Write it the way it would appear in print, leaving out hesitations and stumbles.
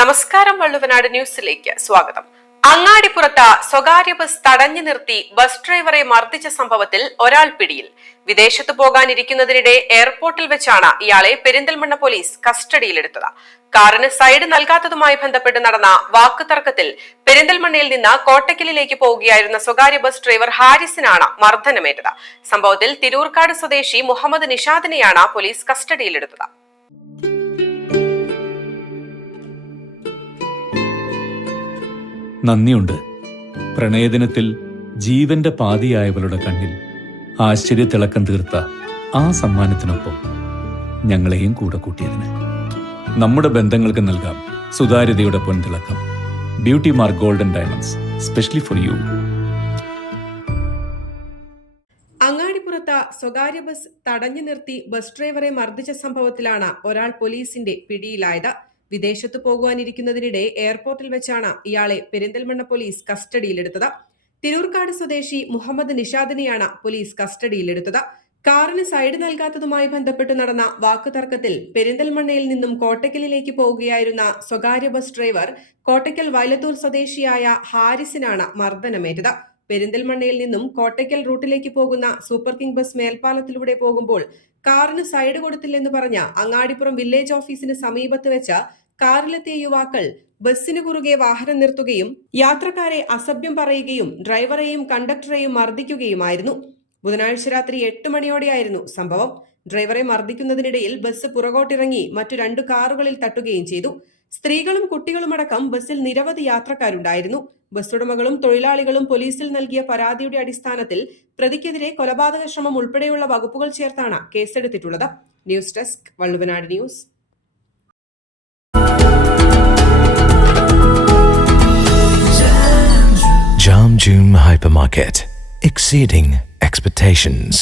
നമസ്കാരം. വള്ളുവനാട് ന്യൂസിലേക്ക് സ്വാഗതം. അങ്ങാടിപ്പുറത്ത് സ്വകാര്യ ബസ് തടഞ്ഞു നിർത്തി ബസ് ഡ്രൈവറെ മർദ്ദിച്ച സംഭവത്തിൽ ഒരാൾ പിടിയിൽ. വിദേശത്ത് പോകാനിരിക്കുന്നതിനിടെ എയർപോർട്ടിൽ വെച്ചാണ് ഇയാളെ പെരിന്തൽമണ്ണ പോലീസ് കസ്റ്റഡിയിലെടുത്തത്. കാറിന് സൈഡ് നൽകാത്തതുമായി ബന്ധപ്പെട്ട് നടന്ന വാക്കുതർക്കത്തിൽ പെരിന്തൽമണ്ണയിൽ നിന്ന് കോട്ടക്കലിലേക്ക് പോവുകയായിരുന്ന സ്വകാര്യ ബസ് ഡ്രൈവർ ഹാരിസിനാണ് മർദ്ദനമേറ്റത്. സംഭവത്തിൽ തിരൂർക്കാട് സ്വദേശി മുഹമ്മദ് നിഷാദിനെയാണ് പോലീസ് കസ്റ്റഡിയിലെടുത്തത്. നന്ദിയുണ്ട്. പ്രണയദിനത്തിൽ ജീവന്റെ പാതിയായവളുടെ കണ്ണിൽ ആശ്ചര്യത്തിളക്കം തീർത്ത ആ സമ്മാനത്തിനൊപ്പം ഞങ്ങളെയും കൂടെ കൂട്ടിയതിന് നമ്മുടെ ബന്ധങ്ങൾക്ക് നൽകാം സുതാര്യതയുടെ പൊൻതിളക്കം. Beauty mark golden diamonds, specially for you. അങ്ങാടിപ്പുറത്ത് സ്വകാര്യ ബസ് തടഞ്ഞു നിർത്തി ബസ് ഡ്രൈവറെ മർദ്ദിച്ച സംഭവത്തിലാണ് ഒരാൾ പോലീസിന്റെ പിടിയിലായത്. വിദേശത്ത് പോകുവാനിരിക്കുന്നതിനിടെ എയർപോർട്ടിൽ വെച്ചാണ് ഇയാളെ പെരിന്തൽമണ്ണ പോലീസ് കസ്റ്റഡിയിലെടുത്തത്. തിരൂർക്കാട് സ്വദേശി മുഹമ്മദ് നിഷാദിനെയാണ് പോലീസ് കസ്റ്റഡിയിലെടുത്തത്. കാറിന് സൈഡ് നൽകാത്തതുമായി ബന്ധപ്പെട്ട് നടന്ന വാക്കുതർക്കത്തിൽ പെരിന്തൽമണ്ണയിൽ നിന്നും കോട്ടക്കലിലേക്ക് പോവുകയായിരുന്ന സ്വകാര്യ ബസ് ഡ്രൈവർ കോട്ടക്കൽ വയലത്തൂർ സ്വദേശിയായ ഹാരിസിനാണ് മർദ്ദനമേറ്റത്. പെരിന്തൽമണ്ണയിൽ നിന്നും കോട്ടക്കൽ റൂട്ടിലേക്ക് പോകുന്ന സൂപ്പർ കിങ് ബസ് മേൽപ്പാലത്തിലൂടെ പോകുമ്പോൾ കാറിന് സൈഡ് കൊടുത്തില്ലെന്ന് പറഞ്ഞ അങ്ങാടിപ്പുറം വില്ലേജ് ഓഫീസിന് സമീപത്ത് വെച്ച് കാറിലെത്തിയ യുവാക്കൾ ബസ്സിന് കുറുകെ വാഹനം നിർത്തുകയും യാത്രക്കാരെ അസഭ്യം പറയുകയും ഡ്രൈവറെയും കണ്ടക്ടറെയും മർദ്ദിക്കുകയുമായിരുന്നു. ബുധനാഴ്ച രാത്രി 8 മണിയോടെയായിരുന്നു സംഭവം. ഡ്രൈവറെ മർദ്ദിക്കുന്നതിനിടയിൽ ബസ് പുറകോട്ടിറങ്ങി മറ്റു 2 കാറുകളിൽ തട്ടുകയും ചെയ്തു. സ്ത്രീകളും കുട്ടികളുമടക്കം ബസ്സിൽ നിരവധി യാത്രക്കാരുണ്ടായിരുന്നു. ബസ് ഉടമകളും തൊഴിലാളികളും പോലീസിൽ നൽകിയ പരാതിയുടെ അടിസ്ഥാനത്തിൽ പ്രതിക്കെതിരെ കൊലപാതക ശ്രമം ഉൾപ്പെടെയുള്ള വകുപ്പുകൾ ചേർത്താണ് കേസെടുത്തിട്ടുള്ളത്. News desk, Valluvanad news. Jam June Hypermarket, exceeding expectations.